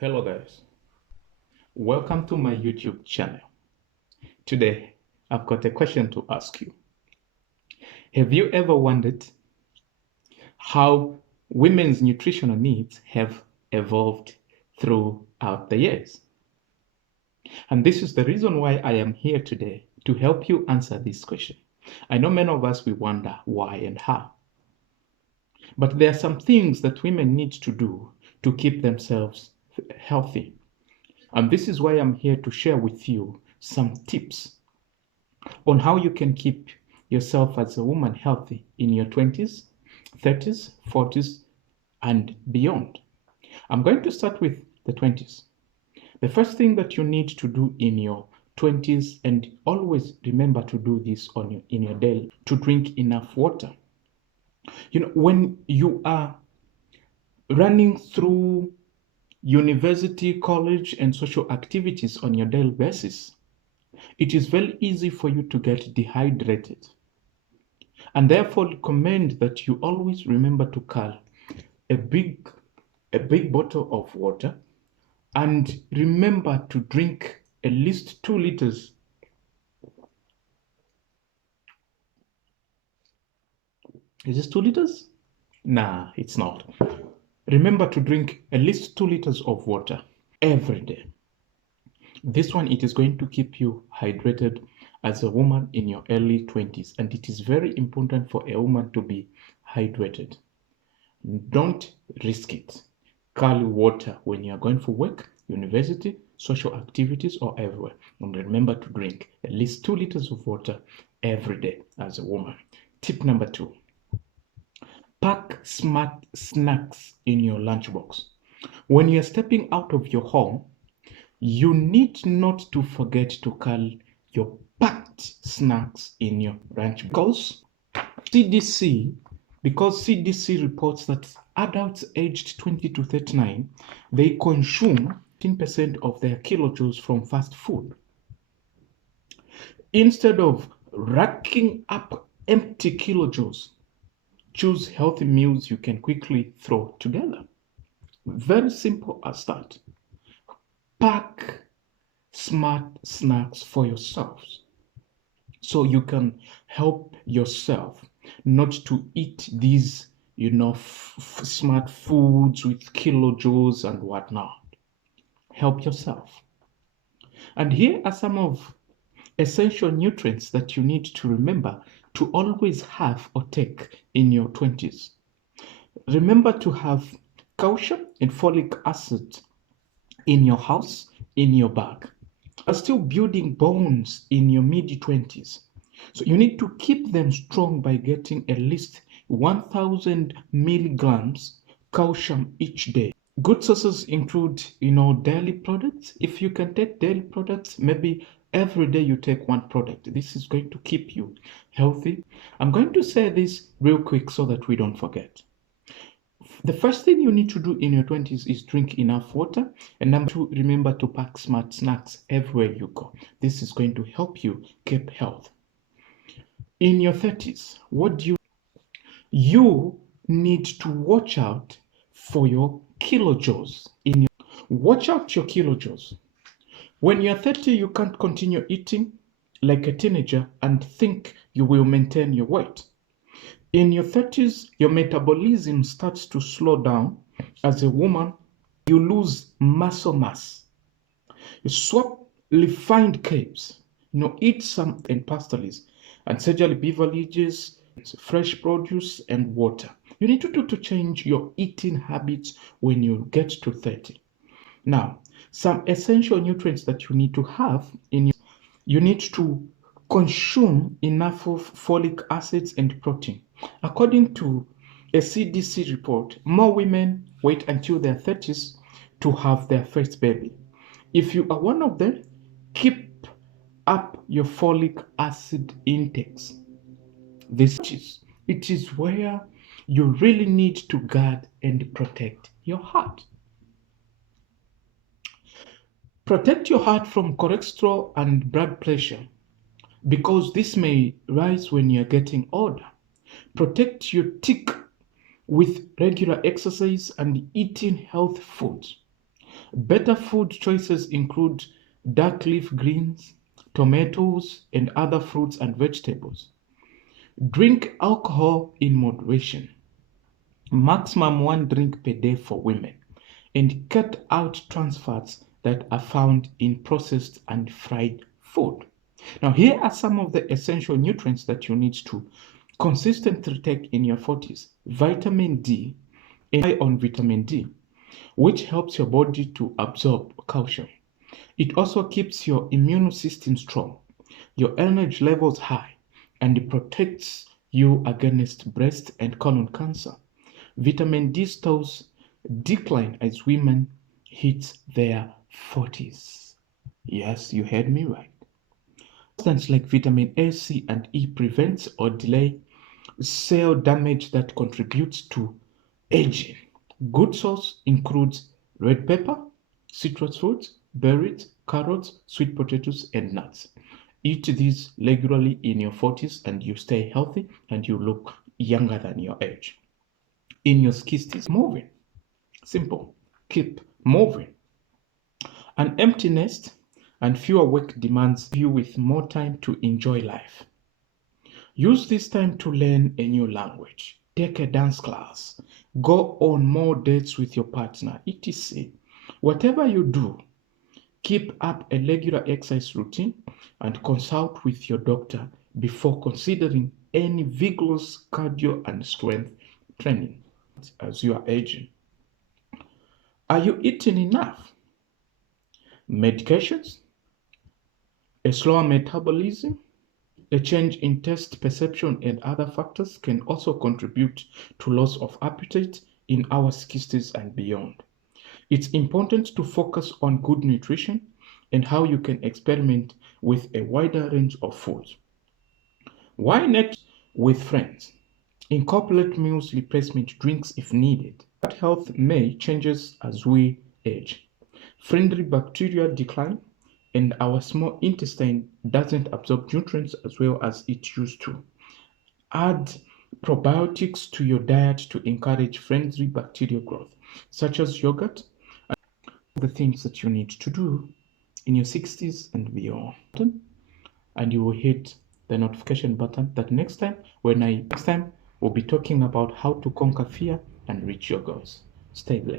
Hello guys, welcome to my YouTube channel. Today, I've got a question to ask you. Have you ever wondered how women's nutritional needs have evolved throughout the years? And this is the reason why I am here today to help you answer this question. I know many of us, we wonder why and how. But there are some things that women need to do to keep themselves healthy. And this is why I'm here to share with you some tips on how you can keep yourself as a woman healthy in your 20s, 30s, 40s, and beyond. I'm going to start with the 20s. The first thing that you need to do in your 20s, and always remember to do this in your daily, to drink enough water. When you are running through university, college, and social activities on your daily basis, it is very easy for you to get dehydrated. And therefore recommend that you always remember to carry a big bottle of water, and remember to drink at least 2 liters. Is this 2 liters? Nah, it's not. Remember to drink at least 2 liters of water every day. This one, it is going to keep you hydrated as a woman in your early 20s, and it is very important for a woman to be hydrated. Don't risk it. Carry water when you are going for work, university, social activities, or everywhere. And remember to drink at least 2 liters of water every day as a woman. Tip number 2. Pack smart snacks in your lunchbox. When you're stepping out of your home, you need not to forget to carry your packed snacks in your lunchbox. Because CDC reports that adults aged 20 to 39, they consume 10% of their kilojoules from fast food. Instead of racking up empty kilojoules, choose healthy meals you can quickly throw together. Very simple as that. Pack smart snacks for yourselves so you can help yourself not to eat these smart foods with kilojoules and whatnot. Help yourself. And here are some of essential nutrients that you need to remember to always have or take in your 20s. Remember to have calcium and folic acid in your house, in your bag. You're still building bones in your mid-20s. So you need to keep them strong by getting at least 1000 milligrams calcium each day. Good sources include, dairy products. If you can take dairy products, maybe every day you take one product. This is going to keep you healthy. I'm going to say this real quick so that we don't forget. The first thing you need to do in your 20s is drink enough water. And number 2, remember to pack smart snacks everywhere you go. This is going to help you keep health. In your 30s, you need to watch out for your kilojoules. Watch out your kilojoules. When you're 30, you can't continue eating like a teenager and think you will maintain your weight. In your 30s, your metabolism starts to slow down. As a woman, you lose muscle mass. You swap refined carbs, eat some and pastilles, and surgery beverages, fresh produce, and water. You need to change your eating habits when you get to 30. Now, some essential nutrients that you need to have you need to consume enough of folic acids and protein. According to a CDC report, more women wait until their 30s to have their first baby. If you are one of them, keep up your folic acid intakes. It is where you really need to guard and protect your heart. Protect your heart from cholesterol and blood pressure, because this may rise when you're getting older. Protect your teeth with regular exercise and eating healthy foods. Better food choices include dark leaf greens, tomatoes, and other fruits and vegetables. Drink alcohol in moderation, maximum one drink per day for women, and cut out trans fats that are found in processed and fried food. Now, here are some of the essential nutrients that you need to consistently take in your 40s. Vitamin D, high on vitamin D, which helps your body to absorb calcium. It also keeps your immune system strong, your energy levels high, and it protects you against breast and colon cancer. Vitamin D stores decline as women hit their 40s. Yes, you heard me right. Substances like vitamin A, C, and E prevents or delay cell damage that contributes to aging. Good source includes red pepper, citrus fruits, berries, carrots, sweet potatoes, and nuts. Eat these regularly in your 40s and you stay healthy and you look younger than your age. In your 60s, moving. Simple. Keep moving. An empty nest and fewer work demands you with more time to enjoy life. Use this time to learn a new language, take a dance class, go on more dates with your partner, etc. Whatever you do, keep up a regular exercise routine and consult with your doctor before considering any vigorous cardio and strength training as you are aging. Are you eating enough? Medications, a slower metabolism, a change in taste perception, and other factors can also contribute to loss of appetite in our 60s and beyond. It's important to focus on good nutrition and how you can experiment with a wider range of foods. Why not with friends? Incorporate meals replacement drinks if needed. Gut health may changes as we age. Friendly bacteria decline and our small intestine doesn't absorb nutrients as well as it used to. Add probiotics to your diet to encourage friendly bacterial growth, such as yogurt, and the things that you need to do in your 60s and beyond. And you will hit the notification button that next time we'll be talking about how to conquer fear and reach your goals. Stay blessed.